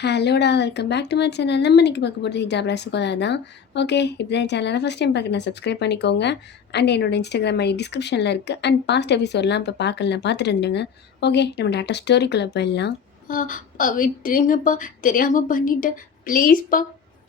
ஹலோடா! Welcome back to my channel. நம்ம இன்னைக்கு பார்க்க போறது ஹிஜாப் ரசகுல்லா தான். ஓகே. இப்போ தான் என் சேனலை ஃபர்ஸ்ட் டைம் பார்க்குறேன் சப்ஸ்கிரைப் பண்ணிக்கோங்க. அண்ட் என்னோட இன்ஸ்டாகிராம் ஐடி டிஸ்கிரிப்ஷனில் இருக்குது. அண்ட் பாஸ்ட் எபிசோட்லாம் இப்போ பார்க்கலாம் பார்த்துட்டு வந்துடுங்க. ஓகே. நம்ம டேரக்டா ஸ்டோரிக்குள்ளே போயிடலாம். விட்டுருங்கப்பா. தெரியாமல் பண்ணிட்டேன். ப்ளீஸ்ப்பா.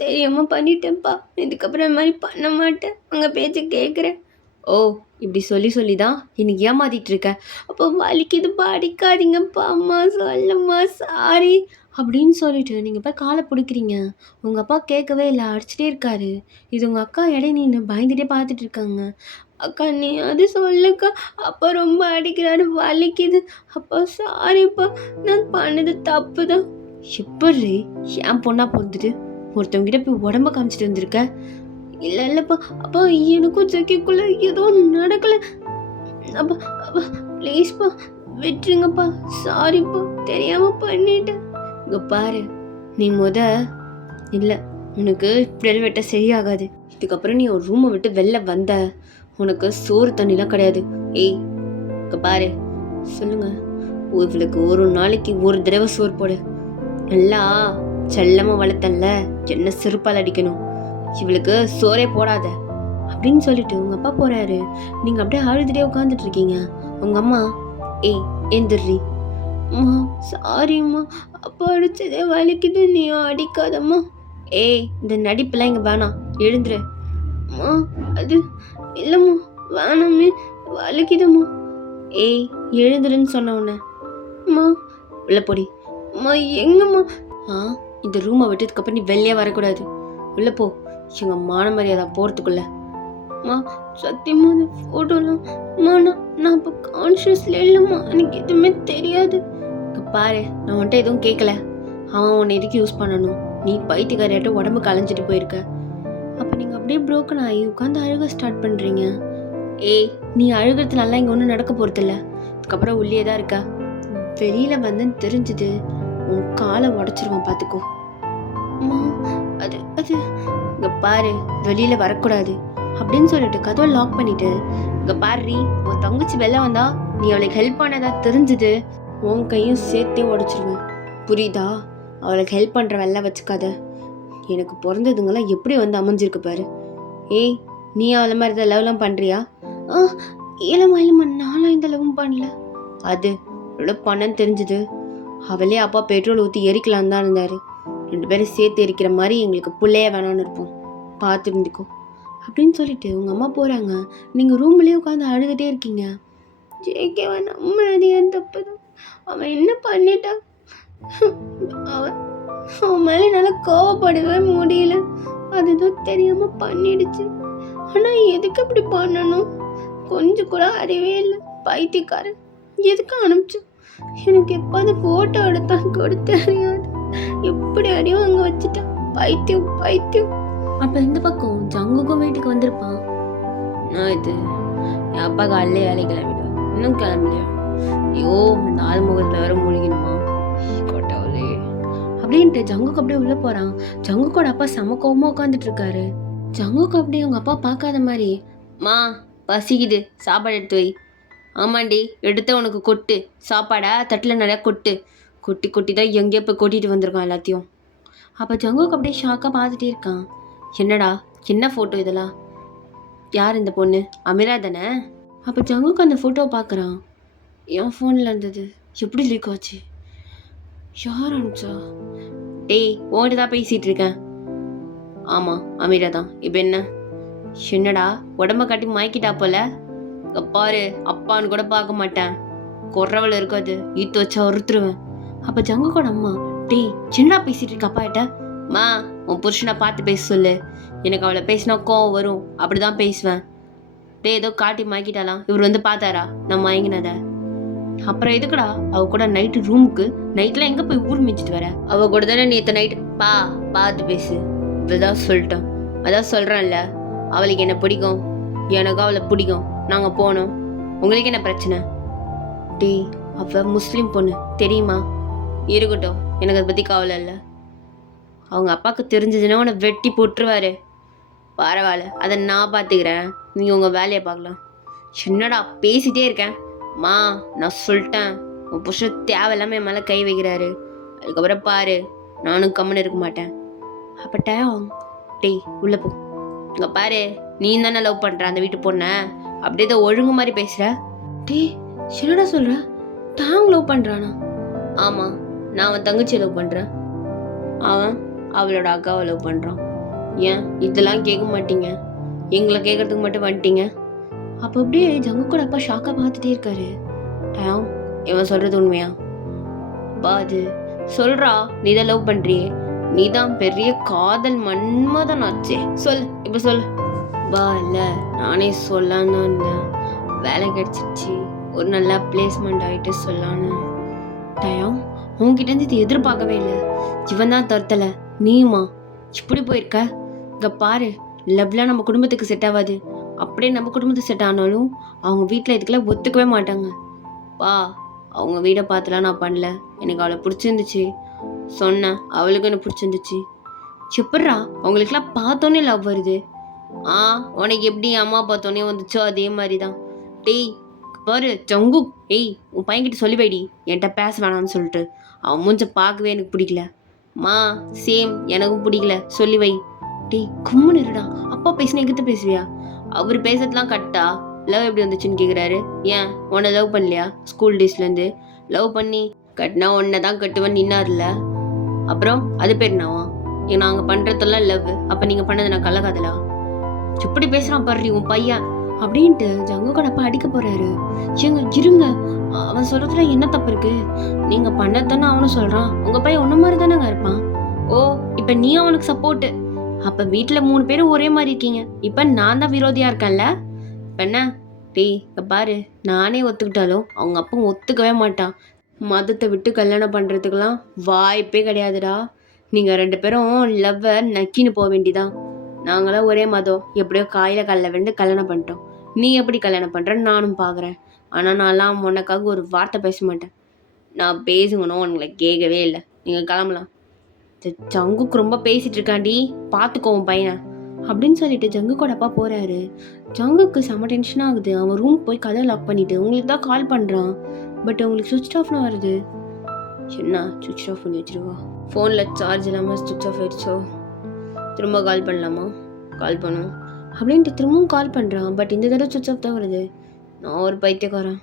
தெரியாமல் பண்ணிட்டேன்ப்பா. இதுக்கப்புறம் இந்த மாதிரி பண்ண மாட்டேன். உங்கள் பேச்சை கேட்குறேன். ஓ! இப்படி சொல்லி தான் இன்னைக்கு ஏமாத்திட்டு இருக்க. அப்போ வலிக்குதுப்பா, அடிக்காதீங்கப்பா. அம்மா சொல்லம்மா, சாரி அப்படின்னு சொல்லிட்டு நீங்கள் போய் காலை பிடிக்கிறீங்க. உங்கள் அப்பா கேட்கவே இல்லை, அடிச்சிட்டே இருக்காரு. இது உங்கள் அக்கா இடையே நின்று பயந்துட்டே பார்த்துட்டு இருக்காங்க. அக்கா நீ அது சொல்லுக்கா, அப்பா ரொம்ப அடிக்கிறாரு, வலிக்குது. அப்பா சாரிப்பா, நான் பண்ணது தப்பு தான். எப்படி என் பொண்ணா பிறந்துட்டு ஒருத்தவங்கிட்ட போய் உடம்ப காமிச்சிட்டு வந்திருக்க? இல்லைப்பா, அப்பா எனக்கும் ஜக்கிக்குள்ள ஏதோ நடக்கல. அப்பா அப்பா ப்ளீஸ்ப்பா விட்டுருங்கப்பா, சாரிப்பா, தெரியாம பண்ணிட்டேன். இங்க பாரு, நீ இல்லை, உனக்கு இப்படி வெட்ட சரியாகாது. இதுக்கப்புறம் நீ ஒரு ரூமை விட்டு வெளில வந்த உனக்கு சோறு தண்ணிலாம் கிடையாது. ஏய் இங்க பாரு, சொல்லுங்க, இவளுக்கு ஒரு நாளைக்கு ஒரு தடவை சோறு போடு. நல்லா செல்லமா வளர்த்தல்ல, என்ன செருப்பால் அடிக்கணும். இவளுக்கு சோறே போடாத அப்படின்னு சொல்லிட்டு உங்க அப்பா போறாரு. நீங்க அப்படியே அழுதுட்டே உட்காந்துட்டு இருக்கீங்க. உங்க அம்மா, ஏய் எந்திரி. அம்மா சாரிம்மா, அப்பா அடிச்சதே வலிக்குது, நீ அடிக்காதம்மா. ஏய் இந்த நடிப்புலாம் இங்க வேணாம், எழுந்துரு. அம்மா அது இல்லம்மா, வேணாமே, வலிக்குதும்மா. ஏய் எழுந்துருன்னு சொன்ன உன்ன. அம்மா உள்ள போடி. அம்மா எங்கம்மா? இந்த ரூமை விட்டதுக்கு அப்புறம் நீ வெளியே வரக்கூடாது. உள்ள போ. எங்க மான மரியாதை போறதுக்குள்ள. அம்மா சத்தியமா அந்த ஃபோட்டோலாம் அம்மா நான் இப்போ கான்ஷியஸ்ல இல்லைம்மா, எனக்கு எதுவுமே தெரியாது. பாரு, நான் உன்ட்ட எதுவும் கேட்கல. அவன் உன்னை எதுக்கு யூஸ் பண்ணணும்? நீ பைத்தியக்காரியாட்ட உடம்பு கலைஞ்சிட்டு போயிருக்க. அப்போ நீங்கள் அப்படியே ப்ரோக்கன் ஆகி உட்காந்து அழுக ஸ்டார்ட் பண்ணுறீங்க. ஏய் நீ அழுகிறதுனால இங்கே ஒன்றும் நடக்க போகிறதில்ல. அதுக்கப்புறம் உள்ளே தான் இருக்கா. வெளியில் வந்துன்னு தெரிஞ்சுது உன் காலை உடச்சிருவான், பார்த்துக்கோ. அம்மா அது அது இங்கே பாரு, வெளியில் வரக்கூடாது அப்படின்னு சொல்லிட்டு கதவை லாக் பண்ணிட்டு, இங்கே பாரு, உன் தங்கச்சி வெளில வந்தா நீ அவளுக்கு ஹெல்ப் பண்ணதா தெரிஞ்சுது உன் கையும் சேர்த்தே உடச்சிருவேன், புரியுதா? அவளுக்கு ஹெல்ப் பண்ணுற வெள்ளை வச்சுக்காத. எனக்கு பிறந்ததுங்களாம் எப்படி வந்து அமைஞ்சிருக்கு பாரு. ஏய் நீ அவளை மாதிரி தான் லவ்லாம் பண்ணுறியா? இல்லைம்மா நானும் இந்த லவ்வும் பண்ணல. அது எவ்வளோ பண்ணன்னு தெரிஞ்சுது. அவளே அப்பா பெட்ரோல் ஊற்றி எரிக்கலான்னு தான் இருந்தார். 2 பேரும் சேர்த்து எரிக்கிற மாதிரி எங்களுக்கு பிள்ளைய வேணான்னு இருப்போம், பார்த்து இருந்துக்கோ அப்படின்னு சொல்லிட்டு உங்கள் அம்மா போகிறாங்க. நீங்கள் ரூம்லேயே உட்காந்து அழுதுகிட்டே இருக்கீங்க. ஜேகேவா நம்மளது என் தப்பு தான். அவன் என்ன பண்ணிட்டான்? அவன் மேலே என்னால் கோவப்படவே முடியல. அதுதான் தெரியாமல் பண்ணிடுச்சு. ஆனால் எதுக்கு இப்படி பண்ணணும்? கொஞ்சம் கூட அறிவே இல்லை. பைத்தியக்காரன் எதுக்கு அனுப்பிச்சோம்? எனக்கு எப்போ அந்த ஃபோட்டோ எடுத்தான் கூட தெரியாது. எப்படி அடி வாங்க வச்சுட்டான். பைத்தியம் பைத்தியம். அப்போ இந்த பக்கம் ஜங்குக்கும் வீட்டுக்கு வந்திருப்பான். நான் இது என் அப்பா காலையிலே வேலை கிளம்பிடுவேன், இன்னும் கிளம்பிடுவேன். ஐயோ இந்த ஆள்முகத்தில் வேற மூழ்கிடுமா கொட்டவளே அப்படின்ட்டு ஜங்குக்கு அப்படியே உள்ளே போகிறான். ஜங்குக்கோட அப்பா சமக்கோவமாக உட்காந்துட்டு இருக்காரு. ஜங்குக்கு அப்படியே அவங்க அப்பா பார்க்காத மாதிரி, மா பசிக்குது, சாப்பாடு எடுத்து வை. ஆமாண்டி எடுத்த உனக்கு கொட்டு, சாப்பாடா தட்டில் நிறையா கொட்டு. கொட்டி கொட்டி தான் எங்கேயோ போய் கொட்டிட்டு வந்திருக்கான் எல்லாத்தையும். அப்போ ஜங்குக்கு அப்படியே ஷாக்காக பார்த்துட்டே இருக்கான். என்னடா என்ன ஃபோட்டோ இதெல்லாம்? யார் இந்த பொண்ணு? அமிரா தானே? அப்போ ஜங்குக்கு அந்த ஃபோட்டோவை பார்க்குறான். என் ஃபோனில் இருந்தது, எப்படி லீக் ஆச்சு? யார் அனுப்பிச்சா? டேய் ஓட்டு தான் பேசிகிட்டு இருக்கேன். ஆமாம் அமீரா தான். இப்போ என்னடா உடம்ப காட்டி மயக்கிட்டா போல. பாரு, அப்பான்னு கூட பார்க்க மாட்டேன், குறவள் இருக்காது, ஈத்து வச்சா ஒருத்துருவேன். அப்போ ஜங்குக்கோட அம்மா, டேய் சின்னடா பேசிகிட்டு இருக்க அப்பா கிட்ட. மா உன் புருஷனை பார்த்து பேச சொல்லு, எனக்கு அவளை பேசினா கோவம் வரும், அப்படி தான் பேசுவேன். டே ஏதோ காட்டி மயக்கிட்டாலாம், இவர் வந்து பார்த்தாரா நான் மயங்கினதை? அப்புறம் எதுக்குடா அவ கூட நைட்டு ரூமுக்கு? நைட்லாம் எங்கே போய் ஊர் மிச்சிட்டு வர? அவ கூட தானே நேற்று நைட்டு பார்த்து பேசு. இப்படிதான் சொல்லிட்டோம். அதான் சொல்கிறேன்ல, அவளுக்கு என்ன பிடிக்கும், எனக்கு அவளை பிடிக்கும், நாங்கள் போனோம். உங்களுக்கு என்ன பிரச்சனை? டே அவ முஸ்லீம் பொண்ணு தெரியுமா? இருக்கட்டும், எனக்கு அதை பற்றி கவலை இல்லை. அவங்க அப்பாவுக்கு தெரிஞ்சதுன்னா உன்னை வெட்டி போட்டுருவாரு. பரவாயில்ல, அதை நான் பார்த்துக்கிறேன், நீங்கள் உங்கள் வேலையை பார்க்கலாம். என்னடா பேசிட்டே இருக்கேன். மா நான் சொல்லிட்டேன், உன் புருஷன் தேவையில்லாமல் என் மேலே கை வைக்கிறாரு. அதுக்கப்புறம் பாரு நானும் கம்முன்னு இருக்க மாட்டேன். அப்போ டயம் டேய் உள்ளே போ. இங்கே பாரு, நீ தானே லவ் பண்ணுற அந்த வீட்டு பொண்ணை, அப்படியே தான் ஒழுங்கு மாதிரி பேசுகிற. டேய் என்னடா சொல்கிற? தாங்க லவ் பண்ணுறானா? ஆமாம், நான் அவன் தங்கச்சியை லவ் பண்ணுறேன், அவன் அவளோட அக்காவை லவ் பண்ணுறான். ஏன் இதெல்லாம் கேட்க மாட்டீங்க? எங்களை கேட்கறதுக்கு மட்டும் வந்துட்டீங்க. அப்போ அப்படியே ஜங்கு கூட அப்பா ஷாக்காக பார்த்துட்டே இருக்காரு. டயம் இவன் சொல்கிறது உண்மையா? பா அது சொல்கிறா, நீ தான் லவ் பண்ணுறியே, நீ தான் பெரிய காதல் மன்மதன் ஆச்சே, சொல் இப்போ சொல். பா இல்லை, நானே சொல்லான்னு தான் இருந்தேன், வேலை கிடச்சிருச்சு, ஒரு நல்ல பிளேஸ்மெண்ட் ஆகிட்டு சொல்லான்னு. டயம் உங்ககிட்ட இது எதிர்பார்க்கவே இல்லை. இவன் தான் தரத்தலை, நீயுமா இப்படி போயிருக்க? இங்கே பாரு, லவ்லாம் நம்ம குடும்பத்துக்கு செட் ஆகாது. அப்படியே நம்ம குடும்பத்துக்கு செட் ஆனாலும் அவங்க வீட்டில் இதுக்கெல்லாம் ஒத்துக்கவே மாட்டாங்க. பா அவங்க வீடை பார்த்துலாம் நான் பண்ணல, எனக்கு அவளை பிடிச்சிருந்துச்சு சொன்னேன், அவளுக்கு என்ன பிடிச்சிருந்துச்சு. எப்பட்றா அவங்களுக்குலாம் பார்த்தோன்னே லவ் வருது? உனக்கு எப்படி அம்மா பார்த்தோன்னே வந்துச்சோ அதே மாதிரி தான். டேய் பாரு ஜங்கு, ஏய் உன் பையன்கிட்ட சொல்லி வைடி என்கிட்ட பேச வேணாம்னு சொல்லிட்டு. அவன் மூஞ்ச பார்க்கவே எனக்கு பிடிக்கல. சேம் எனக்கும் பிடிக்கல, சொல்லி வை. டேய் கும்முன்னு இருடா, அப்பா பேசினா எங்கிட்ட பேசுவியா? அவர் பேசுறதுலாம் கட்டா லவ் எப்படி வந்துச்சுன்னு கேட்குறாரு. ஏன் உன்னை லவ் பண்ணலையா? ஸ்கூல் டேஸ்லேருந்து லவ் பண்ணி கட்டினா உன்னை தான் கட்டுவேன் நின்னார்ல, அப்புறம் அது பேர் என்னவா? நாங்கள் பண்ணுறதெல்லாம் லவ், அப்போ நீங்கள் பண்ணது நான் கள்ளக்காதலா? எப்படி பேசுகிறான் பாரு உன் பையன் அப்படின்ட்டு ஜங்கு கடப்பா அடிக்க போறாரு. ஏங்க இருங்க, அவன் சொல்றதுல என்ன தப்பு இருக்கு? நீங்கள் பண்ணதானே அவனும் சொல்கிறான், உங்கள் பையன் ஒன்று மாதிரி தானேங்க இருப்பான். ஓ இப்போ நீ அவனுக்கு சப்போர்ட்டு, அப்போ வீட்டில் 3 பேரும் ஒரே மாதிரி இருக்கீங்க, இப்போ நான் தான் விரோதியாக இருக்கேன்ல? இப்போ என்ன? டேய் பாரு, நானே ஒத்துக்கிட்டாலும் அவங்க அப்பா ஒத்துக்கவே மாட்டான். மதத்தை விட்டு கல்யாணம் பண்ணுறதுக்கெல்லாம் வாய்ப்பே கிடையாதுடா. நீங்கள் 2 பேரும் லவ்வை நக்கின்னு போக வேண்டிதான். நாங்களாம் ஒரே மதம், எப்படியோ காயில் கல்ல வெண்டு கல்யாணம் பண்ணிட்டோம். நீ எப்படி கல்யாணம் பண்ணுறன்னு நானும் பார்க்குறேன். ஆனால் நான்லாம் உனக்காக ஒரு வார்த்தை பேச மாட்டேன். நான் பேசுங்கணும் உங்களை கேட்கவே இல்லை, நீங்கள் கிளம்பலாம். ஜங்குக்கு ரொம்ப பேசிகிட்டு இருக்காண்டி, பார்த்துக்கோ உன் பையனை அப்படின்னு சொல்லிட்டு ஜங்கு கூட அப்பா போகிறாரு. ஜங்குக்கு செம்ம டென்ஷன் ஆகுது. அவன் ரூம் போய் கதை லாக் பண்ணிவிட்டு உங்களுக்கு தான் கால் பண்ணுறான், பட் உங்களுக்கு சுவிட்ச் ஆஃப்னு வருது. என்ன சுவிட்ச் ஆஃப் பண்ணி வச்சிருவா? ஃபோனில் சார்ஜ் இல்லாமல் சுவிட்ச் ஆஃப் ஆயிடுச்சோ? திரும்ப கால் பண்ணலாமா? கால் பண்ணும் அப்படின்ட்டு திரும்பவும் கால் பண்ணுறான், பட் இந்த தடவை சுவிட்ச் ஆஃப் தான் வருது. நான் ஒரு பைத்தியக்காரன்,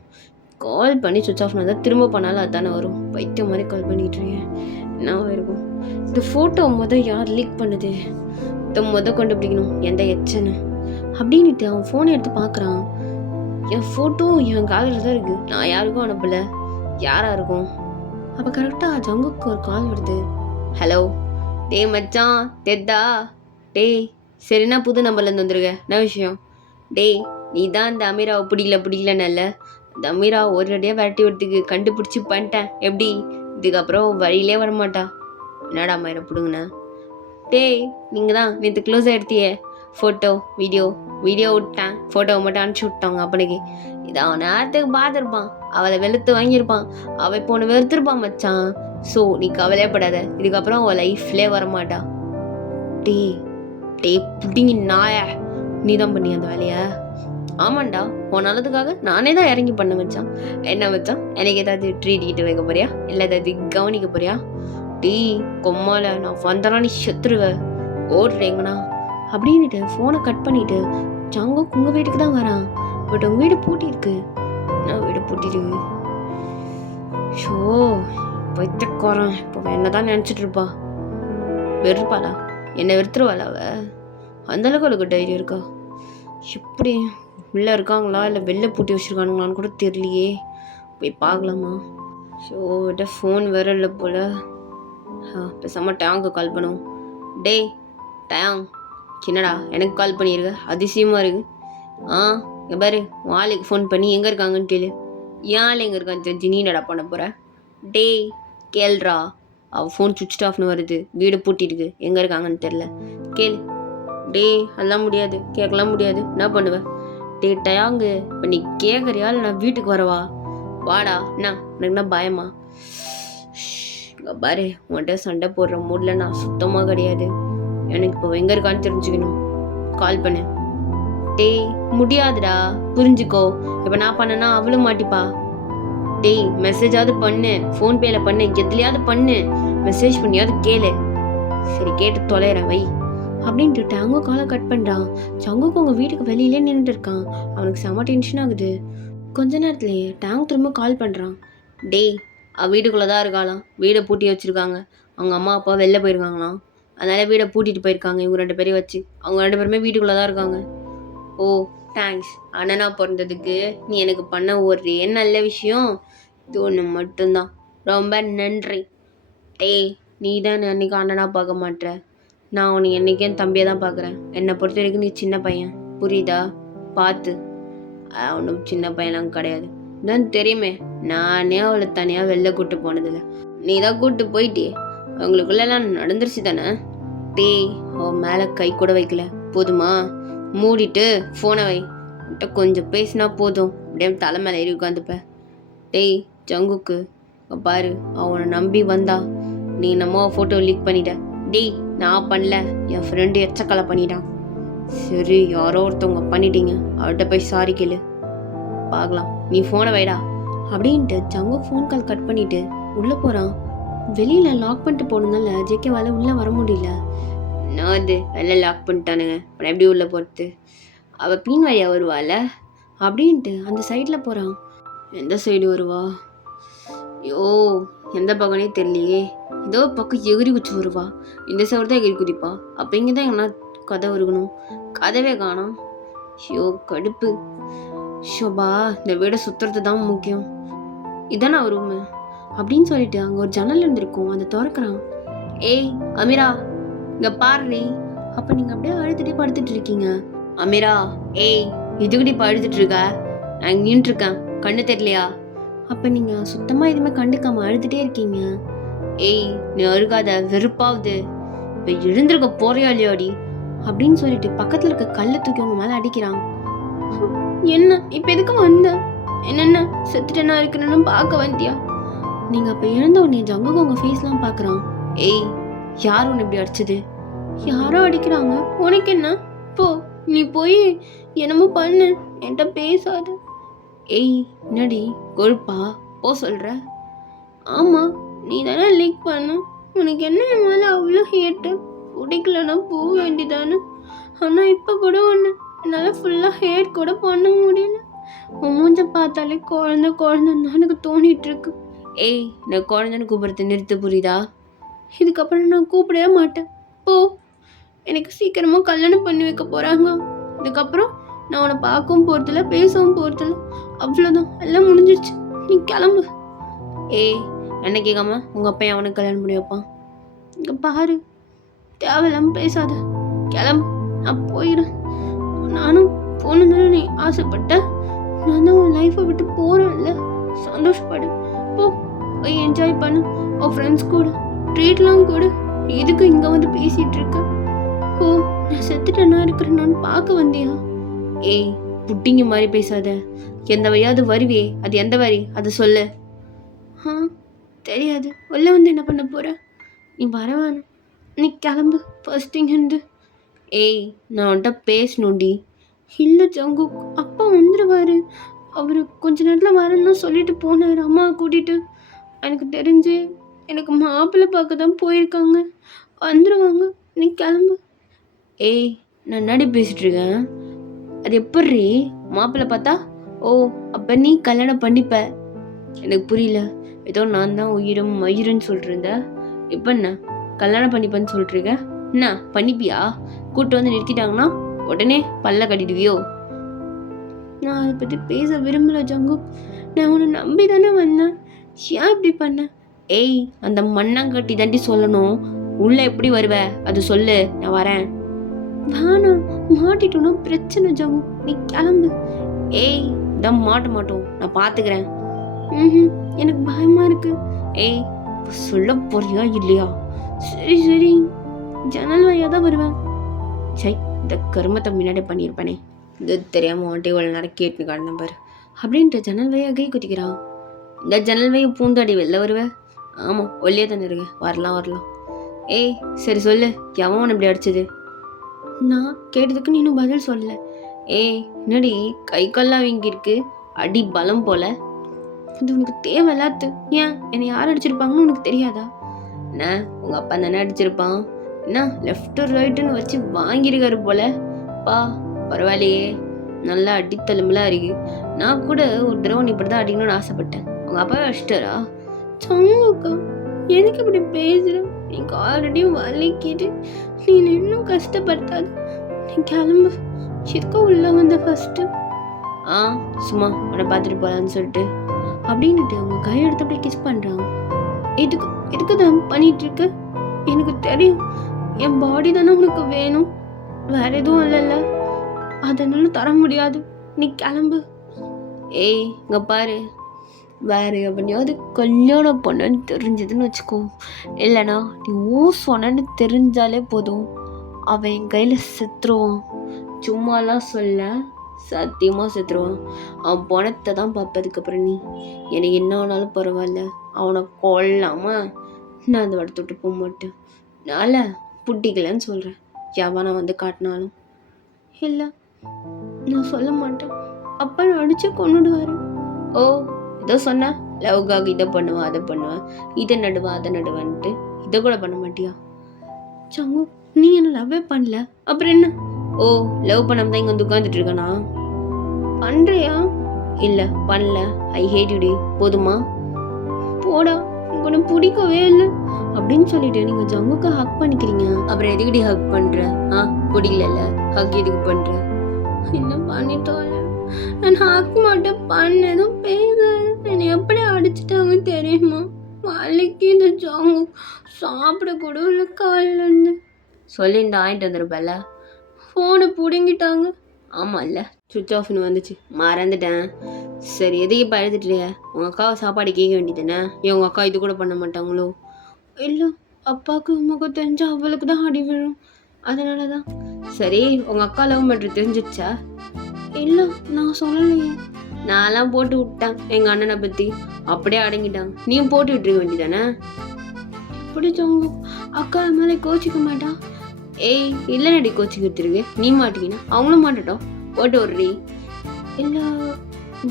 கால் பண்ணி சுவிட்ச் ஆஃப்னா தான் திரும்ப பண்ணாலும் அதுதானே வரும். பைத்தியம் மாதிரி கால் பண்ணிகிட்டு இருக்கேன், என்ன இருக்கும்? இந்த ஃபோட்டோ யார் லீக் பண்ணுது? இதை கண்டுபிடிக்கணும், எந்த எச்சனை அப்படின்ட்டு அவன் ஃபோனை எடுத்து பார்க்குறான். என் ஃபோட்டோ என் காலில் தான் இருக்குது, நான் யாருக்கும் அனுப்பலை, யாராக இருக்கும்? அப்போ கரெக்டாக ஜங்குக்கு ஒரு கால் வருது. ஹலோ டேய் மச்சான் தெத்தா? டேய் சரிண்ணா, புது நம்பர்லேருந்து வந்துருக்க, என்ன விஷயம்? டேய் நீ தான் இந்த அமீராவை பிடிக்கலன்னு அந்த அமீரா ஒரு அடியாக விரட்டி வரத்துக்கு கண்டுபிடிச்சி பண்ணிட்டேன். எப்படி இதுக்கப்புறம் வழியிலே வரமாட்டா. என்னடா அம்மா பிடுங்கண்ணா? டேய் நீங்கள் தான் நேற்று க்ளோஸாக எடுத்தியே ஃபோட்டோ வீடியோ விட்டேன், ஃபோட்டோவை மட்டும் அனுப்பிச்சி விட்டாங்க அப்பனுக்கு. இதை அவன் நேரத்துக்கு பார்த்துருப்பான், அவளை வெளுத்து வாங்கியிருப்பான், அவள் இப்போ ஒன்று வெறுத்துருப்பான் மச்சான். ஸோ நீ கவலையப்படாத, இதுக்கப்புறம் அவள் லைஃப்லேயே வரமாட்டா. டே புடிங்கி நாய, நீ தான் பண்ணி அந்த வேலையை? ஆமாண்டா, உன் நல்லதுக்காக நானே தான் இறங்கி பண்ண மச்சான். என்ன மச்சான், எனக்கு ஏதாவது ட்ரீட் கிட்ட வைக்க போறியா, இல்லை ஏதாவது கவனிக்க போறியா? கொம்மால நான் வந்தனா நீ செத்துருவ, ஓடுறேங்கண்ணா அப்படின்னுட்டு ஃபோனை கட் பண்ணிட்டு ஜங்கு உங்கள் வீட்டுக்கு தான் வரான். பட் உங்கள் வீடு பூட்டி இருக்கு. நான் வீடு பூட்டிருக்கு. ஷோ வைத்தக்காரன், இப்போ என்ன தான் நினச்சிட்டு இருப்பா? வெறுப்பாளா? என்னை வெறுத்துருவாளா அவ? அந்தளவுக்கு அவளுக்கு தைரியம் இருக்கா? எப்படி உள்ளே இருக்காங்களா இல்லை வெளில பூட்டி வச்சுருக்கானுங்களான்னு கூட தெரியலையே, போய் பார்க்கலாமா? ஷோ விட்ட ஃபோன் வேற இல்லை போல். பேசாமல் டேங்க்கு கால் பண்ணுவோம். டேய் டேங், என்னடா எனக்கு கால் பண்ணியிருக்க, அதிசயமாக இருக்குது. பாரு உன் ஆளுக்கு ஃபோன் பண்ணி எங்கே இருக்காங்கன்னு கேளு. ஏன் ஆள் எங்கே இருக்கான்னு தெரிஞ்சு நீ என்னடா பண்ண போகிற? டேய் கேள்றா, அவள் ஃபோன் சுவிட்ச் ஆஃப்னு வருது, வீடு பூட்டிருக்கு, எங்கே இருக்காங்கன்னு தெரில, கேளு. டேய் அதெல்லாம் முடியாது, கேட்கலாம் முடியாது, என்ன பண்ணுவேன்? டே டயாங்கு, இப்போ நீ கேட்குறியா இல்லை நான் வீட்டுக்கு வரவா? வாடா, என்ன எனக்கு என்ன பயமா? பாரு உன்கிட்ட சண்டை போடுற மூடில் நான் சுத்தமாக கிடையாது. எனக்கு இப்போ எங்கே இருக்கான்னு தெரிஞ்சுக்கணும், கால் பண்ணு. டேய் முடியாதுடா, புரிஞ்சுக்கோ. இப்போ நான் பண்ணனா அவளும் மாட்டிப்பா. டேய் மெசேஜாவது பண்ணு, ஃபோன்பேல பண்ணு, எதுலையாவது பண்ணு. மெசேஜ் பண்ணியாவது கேளு. சரி கேட்டு தொலைறேன் வை அப்படின்ட்டு டேங்கோ காலை கட் பண்ணுறான். சங்குக்கு அவங்க வீட்டுக்கு வெளியிலே நின்றுட்டு இருக்கான். அவனுக்கு செம டென்ஷன் ஆகுது. கொஞ்ச நேரத்துலேயே டேங் திரும்ப கால் பண்ணுறான். டேய், வீட்டுக்குள்ளே தான் இருக்காளாம். வீடை பூட்டி வச்சுருக்காங்க. அவங்க அம்மா அப்பா வெளில போயிருக்காங்களாம். அதனால் வீடை பூட்டிட்டு போயிருக்காங்க இவங்க 2 பேரையும் வச்சு. அவங்க 2 பேருமே வீட்டுக்குள்ளே தான் இருக்காங்க. ஓ தேங்க்ஸ். அண்ணனா பிறந்ததுக்கு நீ எனக்கு பண்ண ஒரே நல்ல விஷயம் இது ஒன்று மட்டும்தான். ரொம்ப நன்றி. டேய், நீ தான் அன்றைக்கி அண்ணனா பார்க்க மாட்டேற. நான் உன்னை என்றைக்கும் தம்பியை தான் பார்க்குறேன். என்னை பொறுத்த வரைக்கும் நீ சின்ன பையன், புரியுதா? பார்த்து. ஒன்றும் சின்ன பையன்லாம் கிடையாது. தான் தெரியுமே, நானே அவளை தனியாக வெளில கூப்பிட்டு போனதில்லை. நீ தான் கூப்பிட்டு போயிட்டே. அவங்களுக்குள்ளெல்லாம் நடந்துருச்சு தானே? டேய், அவன் மேலே கை கூட வைக்கல. போதுமா? மூடிட்டு ஃபோனை வை. கொஞ்சம் பேசினா போதும். அப்படியே தலை மேலே ஏறி உட்காந்துப்ப. டேய் ஜங்குக்கு, பாரு, அவனை நம்பி வந்தா நீ நம்ம ஃபோட்டோ லீக் பண்ணிட்ட. டேய், நான் பண்ணல, என் ஃப்ரெண்டு எச்சக்கலை பண்ணிட்டான். சரி, யாரோ ஒருத்தவங்க பண்ணிட்டீங்க. அவர்கிட்ட போய் சாரி கேளு. பார்க்கலாம். நீ ஃபோனை வைடா அப்படின்ட்டு ஜங்கு ஃபோன் கால் கட் பண்ணிட்டு உள்ளே போகிறான். வெளியில் லாக் பண்ணிட்டு போனதுனால ஜேகேவால் உள்ளே வர முடியல. நான் அது வெளில லாக் பண்ணிட்டானுங்க, அப்புறம் எப்படி உள்ளே போகிறது? அவள் பீன் வழியாக வருவாள் அப்படின்ட்டு அந்த சைடில் போகிறான். எந்த சைடு வருவா? ஐயோ, எந்த பக்கம்னே தெரியலையே. ஏதோ பக்கம் எகிரி குச்சி வருவா. இந்த சைடு தான் எகிரி குதிப்பா. அப்போ இங்கே தான் எங்கன்னா கதை இருக்கணும். கதவே காணோம். ஐயோ கடுப்பு. ஷோபா, இந்த வீடை சுற்றுறது தான் முக்கியம். இதானே ரூமு அப்படின்னு சொல்லிட்டு அங்கே ஒரு ஜன்னல் இருந்திருக்கும். அதை திறக்கிறான். ஏய் அமீரா, இங்கே பாரு. அப்போ நீங்கள் அப்படியே அழுதுகிட்டே படுத்துட்டு இருக்கீங்க. அமீரா, ஏய் இதுக்கிட்டே இப்போ அழுதுட்டு இருக்க? நான் நின்றுட்டு இருக்கேன், கண்ணு தெரியலையா? அப்போ நீங்கள் சுத்தமாக எதுவுமே கண்டுக்காம அழுதுகிட்டே இருக்கீங்க. ஏய் நீ அழுகாத, வெறுப்பாவுது. இப்போ எழுந்திருக்க போறியா இல்லையாடி அப்படின்னு சொல்லிட்டு பக்கத்தில் இருக்க கல்லை தூக்கி உங்க மேலே அடிக்கிறான். என்ன இப்போ எதுக்கு வந்த? என்னென்ன செத்துட்டேனா இருக்கணும்னு பார்க்க வந்தியா? நீங்கள் அப்போ எழுந்த உடனே ஜங்குக்கு உங்கள் ஃபேஸ்லாம் பார்க்குறான். ஏய், யார் உன்னை இப்படி அடிச்சது? யாரோ அடிக்கிறாங்க, உனக்கு என்ன? போ, நீ போய் என்னமோ பண்ணு, என்கிட்ட பேசாத. ஏய் என்னடி கொழுப்பா, போ சொல்கிற? ஆமாம், நீ தானே லீக் பண்ண. உனக்கு என்ன என் மேலே அவ்வளோ ஹேட்டு? பிடிக்கலன்னா போக வேண்டியதானே. ஆனால் இப்போ கூட ஒன்று என்னால் ஃபுல்லாக ஹேட் கூட பண்ண முடியல. உன் மூஞ்ச பார்த்தாலே குழந்தைன்னு எனக்கு தோணிட்டு இருக்கு. ஏய், நான் குழந்தைன்னு கூப்பிட்றது நிறுத்து, புரியுதா? இதுக்கப்புறம் நான் கூப்பிடவே மாட்டேன். போ, எனக்கு சீக்கிரமாக கல்யாணம் பண்ணி வைக்க போகிறாங்க. இதுக்கப்புறம் நான் உன்னை பார்க்கவும் போகிறதில்ல, பேசவும் போகிறதில்ல. அவ்வளோதான், எல்லாம் முடிஞ்சிருச்சு. நீ கிளம்பு. ஏய், என்ன கேட்காம உங்கள் அப்பா அவனுக்கு கல்யாணம் பண்ணி வைப்பான்? இங்கே பாரு, தேவையில்லாமல் பேசாத. கிளம்பு, நான் போயிடுறேன். நானும் போகணுன்னு நீ ஆசைப்பட்ட. நான் தான் உன் லைஃப்பை விட்டு போகிறேன்ல, சந்தோஷப்படு. போய் என்ஜாய் பண்ணு. உன் ஃப்ரெண்ட்ஸ் கூட ட்ரீட்லாம் கூட. எதுக்கு இங்கே வந்து பேசிகிட்டு இருக்க? ஓ, நான் செத்துட்டேன்னா இருக்கிறேன்னு பார்க்க வந்தியா? ஏய், புட்டிங்க மாதிரி பேசாத. எந்த வழியாவது வருவே, அது எந்த வரி அதை சொல்லு. தெரியாது. உள்ள வந்து என்ன பண்ண போற? நீ வரவானு, நீ கிளம்பு ஃபர்ஸ்ட் திங் இருந்து. ஏய், நான் உன்கிட்ட பேசணும்டி. இல்லை ஜங்கு, அப்பா வந்துடுவார். அவர் கொஞ்ச நேரத்தில் வரணும்னு சொல்லிட்டு போனார் அம்மாவை கூட்டிகிட்டு. எனக்கு தெரிஞ்சு எனக்கு மாப்பிள்ளை பார்க்க தான் போயிருக்காங்க. வந்துடுவாங்க, நீ கிளம்பு. ஏய், நான் என்னடி பேசிகிட்டு இருக்கேன்? அது எப்படி மாப்பிள்ளை பார்த்தா? ஓ, அப்போ நீ கல்யாணம் பண்ணிப்ப? எனக்கு புரியல. ஏதோ நான் தான் உயிரும் மயிருன்னு சொல்லிட்டு இப்போ என்ன கல்யாணம் பண்ணிப்பேன்னு சொல்லிட்டுருக்க? என்ன பண்ணிப்பியா? கூப்பிட்டு வந்து நிறுத்திட்டாங்கன்னா உடனே பல்ல கட்டிடுவியோ? நான் அதை பற்றி பேச விரும்பல ஜங்கு. நான் உன்னை நம்பி தானே வந்தேன். ஏன் இப்படி பண்ண? ஏய், அந்த மண்ணாங்கட்டி தாண்டி சொல்லணும். உள்ள எப்படி வருவ அது சொல்லு, நான் வரேன். வேணாம், மாட்டிட்டோன்னா பிரச்சனை ஜங்கு, நீ கிளம்பு. ஏய், தான் மாட்ட மாட்டோம், நான் பார்த்துக்கிறேன். எனக்கு பயமா இருக்கு. ஏய், சொல்ல போறியா இல்லையா? சரி சரி, ஜன்னல் வழியாக தான் வருவேன். சரி, இந்த கருமத்தை முன்னாடி பண்ணியிருப்பேனே, இது தெரியாமல் வந்துட்டு இவ்வளோ நேரம் கேட்டுன்னு காட்டின பாரு அப்படின்ட்டு ஜன்னல் வழியாக கை குத்திக்கிறான். இந்த ஜன்னல் வழியை பூந்தாடி வெளில வருவேன். ஆமாம், ஒல்லியே தானே இருங்க, வரலாம். ஏய் சரி சொல்லு, எவன் இப்படி அடிச்சது? நான் கேட்டதுக்கு நீ இன்னும் பதில் சொல்லல. ஏய் என்னடி கை கால்லாம் வீங்கிருக்கு, அடி பலம் போல. இது உனக்கு தேவையில்லாது. ஏன் என்னை யார் அடிச்சிருப்பாங்கன்னு உனக்கு தெரியாதா? என்ன உங்கள் அப்பா தானே அடிச்சிருப்பான், என்ன லெஃப்ட் ரைட்டுன்னு வச்சு வாங்கியிருக்காரு போல. பா பரவாயில்லையே, நல்லா அடித்தலும்புலாம் இருக்கு. நான் கூட ஒரு தடவை நீ இப்படி தான் அடிக்கணும்னு ஆசைப்பட்டேன். உங்கள் அப்பாவே அடிச்சிட்டாரா? சங்குக்கா எதுக்கு இப்படி பேசுற? எனக்கு ஆல்ரெடி வலிக்கிட்டு, நீ இன்னும் கஷ்டப்படுத்தாது. நீ கிளம்பு. எதுக்கு உள்ள வந்த ஃபர்ஸ்ட்? சும்மா உன்னை பார்த்துட்டு போகலான்னு சொல்லிட்டு அப்படின்ட்டு அவங்க கையெடுத்து அப்படியே கிஸ் பண்ணுறாங்க. இதுக்கு தான் பண்ணிட்டு இருக்க? எனக்கு தெரியும், என் பாடி தானே உனக்கு வேணும், வேற எதுவும் இல்லைல்ல, அதனால தர முடியாது. நீ கிளம்பு. ஏய் இங்க பாரு, வேற எவனையாவது கல்யாணம் பண்ணன்னு தெரிஞ்சதுன்னு வச்சுக்கோ, இல்லைனா நீ சொன்னு தெரிஞ்சாலே போதும், அவன் என் கையில் செத்துருவான். சும்மாலாம் சொல்ல, சத்தியமாக செத்துருவான். அவன் பணத்தை தான் பார்ப்பதுக்கப்புறம் நீ எனக்கு என்ன ஆனாலும் பரவாயில்ல, அவனை கொல்லாமல் நான் அந்த இடத்த விட்டு போக மாட்டேன். நாளை புட்டிக்கலன்னு சொல்கிறேன், எவனை வந்து காட்டினாலும். இல்லை நான் சொல்ல மாட்டேன், அப்பா நான் அடித்து கொண்டுடுவாரு. ஓ ஏதோ சொன்ன, லவ்காக இதை பண்ணுவேன் அதை பண்ணுவேன், இதை நடுவேன் அதை நடுவேன்ட்டு இதை கூட பண்ண மாட்டியா? சங்கு நீ என்ன லவ்வே பண்ணல, அப்புறம் என்ன? ஓ லவ் பண்ணாம தான் இங்கே வந்து உட்காந்துட்டு இருக்கானா? பண்ணுறியா? இல்லை பண்ணல, ஐ ஹேட் யூ டி, போதுமா? போடா, எனக்கு உனக்கு பிடிக்கவே இல்லை அப்படின்னு சொல்லிட்டு நீங்கள் ஜங்குக்கு ஹக் பண்ணிக்கிறீங்க. அப்புறம் எதுக்குடி ஹக் பண்ணுற? பிடிக்கல, ஹக் எதுக்கு பண்ணுற? என்ன பண்ணிட்டோம், நான் ஹக் மட்டும் பண்ணதும் பேச என்னை எப்படி அடிச்சுட்டாங்க தெரியுமா? வலிக்கு இந்த ஜங்கு சாப்பிட கூட இல்லை காலிலேருந்து. சொல்லிட்டு ஆயிட்டு வந்துருப்பல. ஃபோனை பிடுங்கிட்டாங்க. ஆமாம் இல்லை, சுவிட்ச் ஆஃப்னு வந்துச்சு, மறந்துட்டேன். சரி எதுக்கு இப்போ அழுதுட்டுறிய? உங்கள் அக்காவை சாப்பாடு கேட்க வேண்டியதானே? ஏன் உங்கள் அக்கா இது கூட பண்ண மாட்டாங்களோ? இல்லை, அப்பாவுக்கு முகம் தெரிஞ்சா அவளுக்கு தான் அடி விழும், அதனால தான். சரி உங்கள் அக்கா லவ் பண்ணுறது தெரிஞ்சிடுச்சா? இல்லை நான் சொல்லலையே. நான்லாம் போட்டு விட்டேன் எங்கள் அண்ணனை பற்றி, அப்படியே அடங்கிட்டாங்க. நீயும் போட்டு விட்டுருக்க வேண்டியதானே? எப்படி சொங்க, அக்கா மேலே கோச்சிக்க மாட்டா? ஏய் இல்லை நடி கோச்சிக்கிட்டுருக்கு, நீ மாட்டிக்கினா அவங்களும் மாட்டட்டும், போட்டு விட்றி. இல்லை